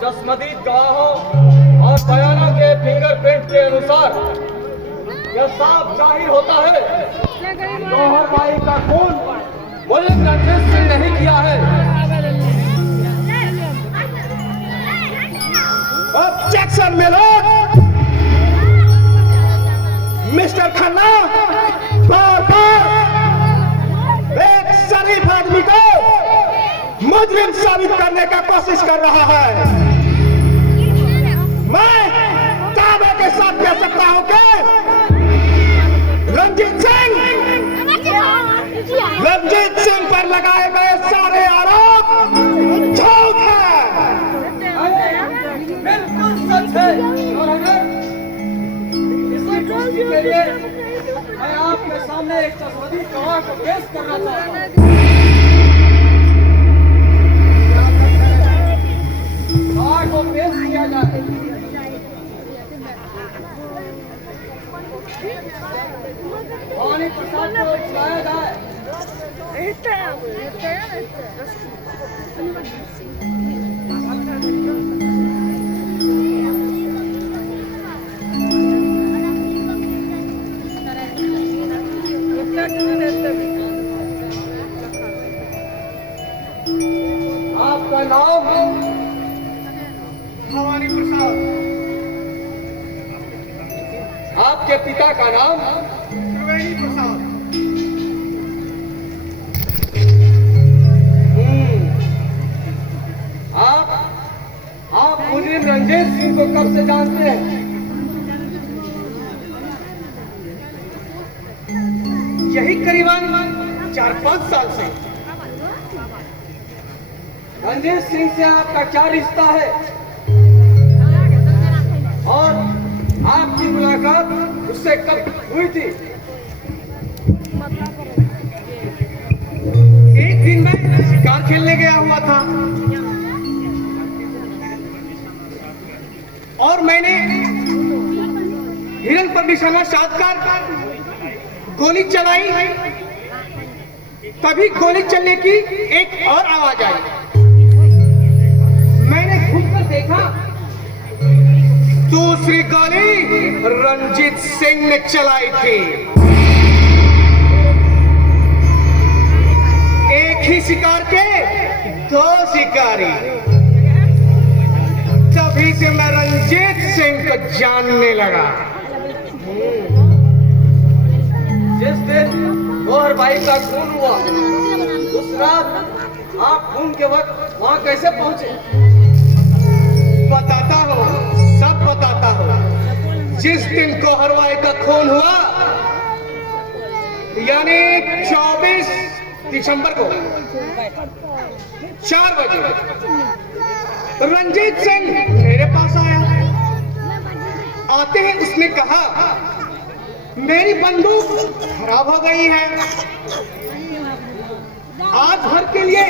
जसमदीद गवाहों और बयानों के फिंगरप्रिंट के अनुसार यह साफ जाहिर होता है गौहर भाई का खून मुल्क रणजीत सिंह नहीं किया है। ऑब्जेक्शन मिलोद। मिस्टर खन्ना बार बार एक शरीफ आदमी को मुजरिम साबित करने का कोशिश कर रहा है। मैं दावे के साथ कह सकता हूं कि रणजीत सिंह पर लगाए गए सारे आरोप झूठ है। बिल्कुल सच है। इसी पुष्टि के लिए मैं आपके सामने एक जसमदीद गवाह को पेश करना चाहता हूं। गवाह को पेश किया जाए। भवानी प्रसाद को बुलाया जाए। आपका नाम? भवानी प्रसाद। आपके पिता का नाम? त्रिवेणी प्रसाद। आप मुजरिम रणजीत सिंह को कब से जानते हैं? यही करीबन 4-5 साल से। रणजीत सिंह से आपका क्या रिश्ता है और आपकी मुलाकात उससे कब हुई थी? एक दिन मैं शिकार खेलने गया हुआ था और मैंने हिरन पर निशाना साधकर गोली चलाई। तभी गोली चलने की एक और आवाज आई। मैंने घूमकर देखा, दूसरी गोली रणजीत सिंह ने चलाई थी। एक ही शिकार के 2 शिकारी। तभी से मैं रणजीत सिंह को जानने लगा। जिस दिन गौहर भाई का खून हुआ उस रात आप खून के वक्त वहां कैसे पहुंचे? बताता हूँ, सब बताता हूँ। जिस दिन गौहर भाई का खून हुआ यानी 24 दिसंबर को 4 बजे रणजीत सिंह मेरे पास आया। आते ही उसने कहा, मेरी बंदूक खराब हो गई है, आज भर के लिए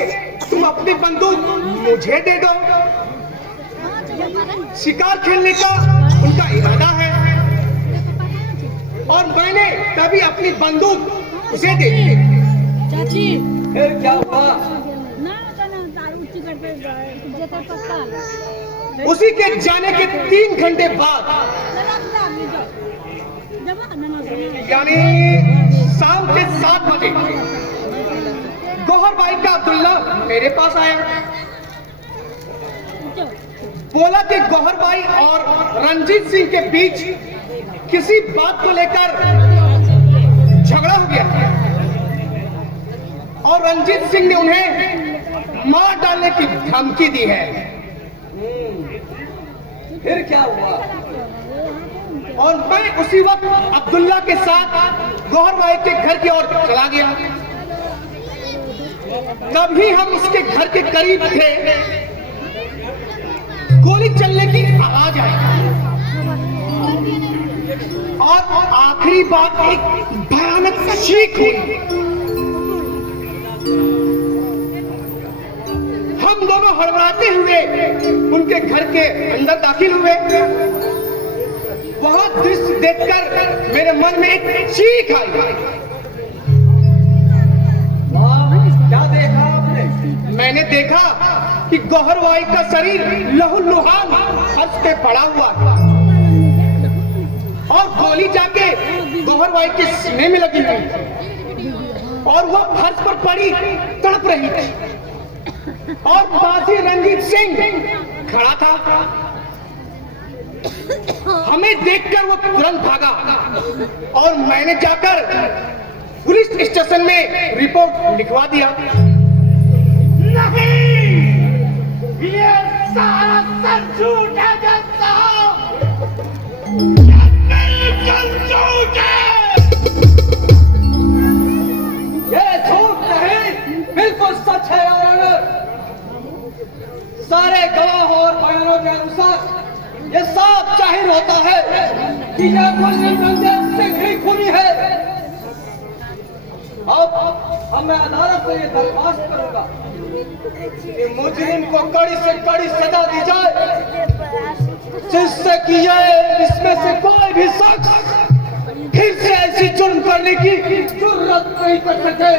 तुम अपनी बंदूक मुझे दे दो। शिकार खेलने का उनका इरादा है और मैंने तभी अपनी बंदूक उसे दे दी। चाची फिर क्या हुआ? उसी के जाने के 3 घंटे बाद यानी शाम के 7 बजे गौहर भाई का अब्दुल्ला मेरे पास आया। बोला कि गौहर भाई और रणजीत सिंह के बीच किसी बात को लेकर झगड़ा हो गया और रणजीत सिंह ने उन्हें मार डालने की धमकी दी है। फिर क्या हुआ? और मैं उसी वक्त अब्दुल्ला के साथ गौहर भाई के घर की ओर चला गया। तभी हम उसके घर के करीब थे, गोली चलने की आवाज आई और आखिरी बात एक भयानक चीख हुई। हम दोनों हड़बड़ाते हुए उनके घर के अंदर दाखिल हुए। वह दृश्य देखकर मेरे मन में एक चीख आई। क्या देखा आपने? मैंने देखा कि गौहरबाई का शरीर लहूलुहान फर्श पे पड़ा हुआ है और गोली जाके गौहरबाई के सीने में लगी हुई और वह फर्श पर पड़ी तड़प रही थी और पास ही रंजीत सिंह खड़ा था। हमें देखकर वो तुरंत भागा और मैंने जाकर पुलिस स्टेशन में रिपोर्ट लिखवा दिया। नहीं, ये सारा सब झूठ है जज साहब, बिल्कुल झूठ है। ये झूठ नहीं, बिल्कुल सच है योर ऑनर। सारे गवाह और बयानों के अनुसार ये साफ जाहिर होता है कि यह मुजरिम रंजीत सिंह ही खूनी है। अब मैं अदालत से ये दरख्वास्त करूंगा कि मुजरिम को कड़ी से कड़ी सजा दी जाए, जिससे कि ये इसमें से कोई भी शख्स फिर से ऐसी जुर्म करने की जुर्रत नहीं कर सके।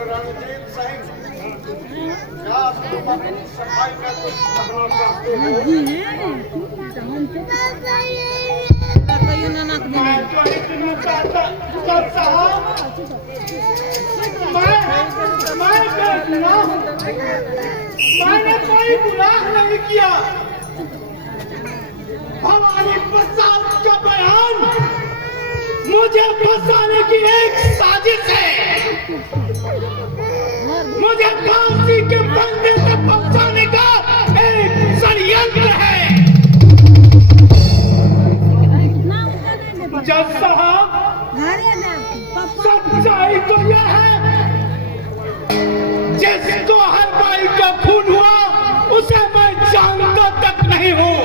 रणजीत सिंह, क्या आप सफाई में कुछ कहना चाहते हो? मैंने कोई गुनाह नहीं किया। भवानी प्रसाद का बयान मुझे फंसाने की एक साजिश है, मुझे फांसी के फंदे तक पहुंचाने का एक षड्यंत्र है। जज साहब, सच्चाई तो यह है, जिसको हर भाई का खून हुआ उसे मैं जानता तक नहीं हूँ।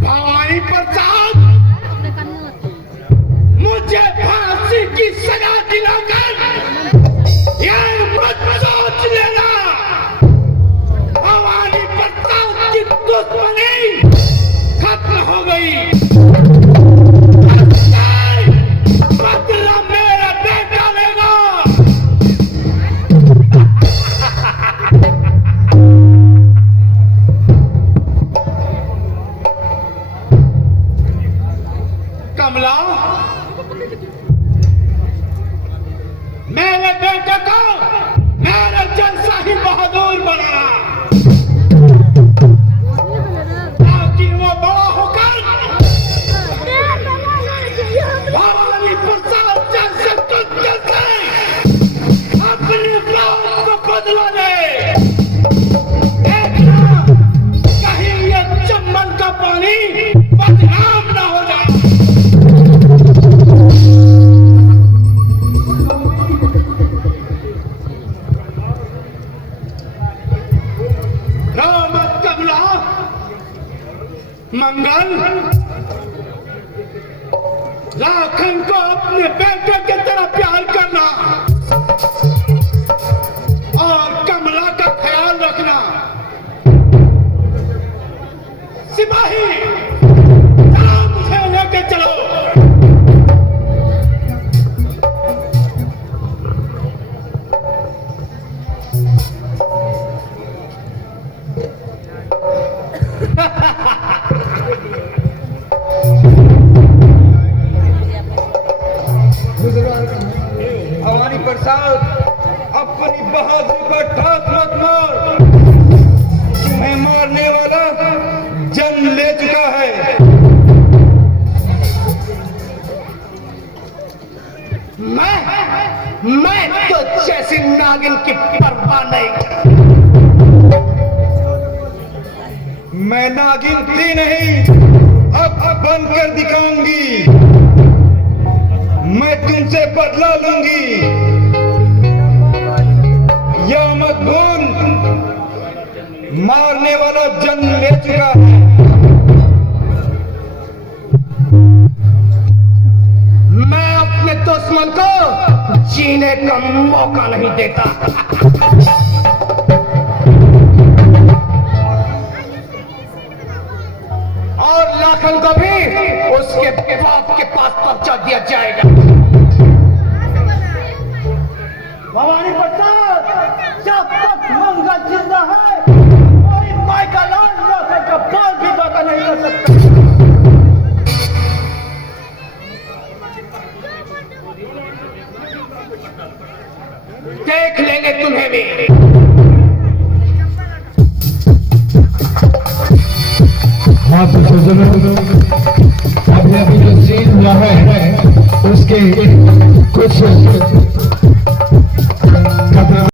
भवानी प्रसाद, मुझे फांसी की सजा दिलाकर यह मत सोच लेना भवानी प्रसाद की दुश्मनी खत्म हो गई। बदला मेरा बेटा लेगा। कमला, मेरे बेटे को मेरे जैसा ही बहादुर बनाना, ताकि वो बड़ा होकर भवानी प्रसाद जैसे तुझ जैसे अपनी बात को बदला ले। देखना कहीं ये चम्बल का पानी बदनाम ना हो जाए। मत कमला, मंगल, लाखन को अपने बेटे की तरह प्यार करना और कमला का ख्याल रखना। सिपाही, मुझे लेके चलो। भवानी प्रसाद, अपनी बहादुरी पर ठाक मत मार। तुम्हें मारने वाला जन्म ले चुका है। नागिन की परवाह नहीं। मैं नागिन थी नहीं, अब बनकर दिखाऊंगी। मैं तुमसे बदला लूंगी। या मत भूल, मारने वाला जन्म ले चुका है। मैं अपने दुश्मन को जीने का मौका नहीं देता। और लाखन को भी उसके बाप के पास पहुंचा दिया जाएगा। भवानी प्रसाद, जब तक मंगल जिंदा है, कोई माई का लाल लाखन का बाल भी बाका नहीं कर सकता। देख लेंगे तुम्हें भी। हाँ तो सज्जनों, अभी